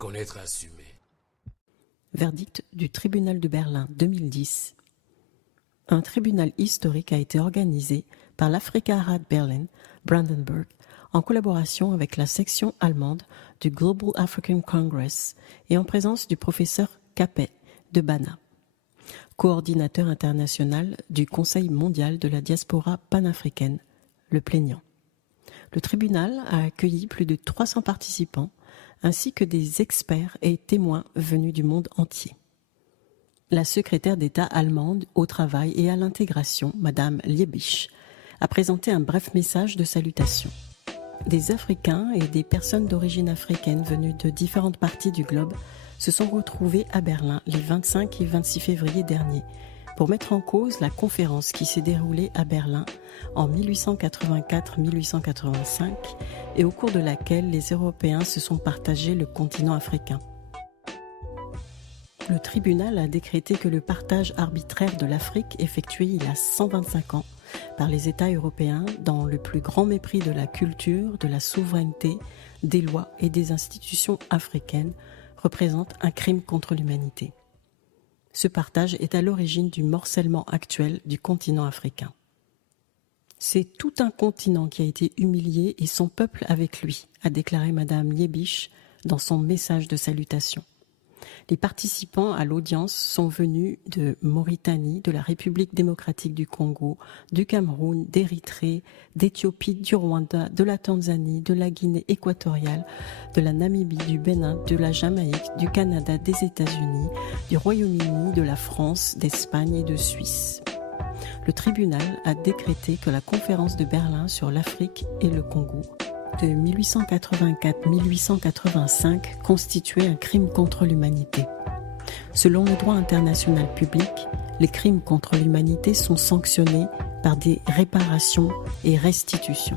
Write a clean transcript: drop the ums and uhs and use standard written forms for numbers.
connaître et assumer. Verdict du tribunal de Berlin 2010. Un tribunal historique a été organisé par l'Afrikarat Berlin, Brandenburg, en collaboration avec la section allemande du Global African Congress et en présence du professeur Capet de Bana, coordinateur international du Conseil mondial de la diaspora panafricaine, le plaignant. Le tribunal a accueilli plus de 300 participants ainsi que des experts et témoins venus du monde entier. La secrétaire d'État allemande au travail et à l'intégration, Madame Liebisch, a présenté un bref message de salutation. Des Africains et des personnes d'origine africaine venues de différentes parties du globe se sont retrouvés à Berlin les 25 et 26 février dernier pour mettre en cause la conférence qui s'est déroulée à Berlin en 1884-1885 et au cours de laquelle les Européens se sont partagés le continent africain. Le tribunal a décrété que le partage arbitraire de l'Afrique effectué il y a 125 ans par les États européens dans le plus grand mépris de la culture, de la souveraineté, des lois et des institutions africaines représente un crime contre l'humanité. Ce partage est à l'origine du morcellement actuel du continent africain. C'est tout un continent qui a été humilié et son peuple avec lui, a déclaré Madame Liebisch dans son message de salutation. Les participants à l'audience sont venus de Mauritanie, de la République démocratique du Congo, du Cameroun, d'Érythrée, d'Éthiopie, du Rwanda, de la Tanzanie, de la Guinée équatoriale, de la Namibie, du Bénin, de la Jamaïque, du Canada, des États-Unis, du Royaume-Uni, de la France, d'Espagne et de Suisse. Le tribunal a décrété que la conférence de Berlin sur l'Afrique et le Congo de 1884-1885 constituait un crime contre l'humanité. Selon le droit international public, les crimes contre l'humanité sont sanctionnés par des réparations et restitutions.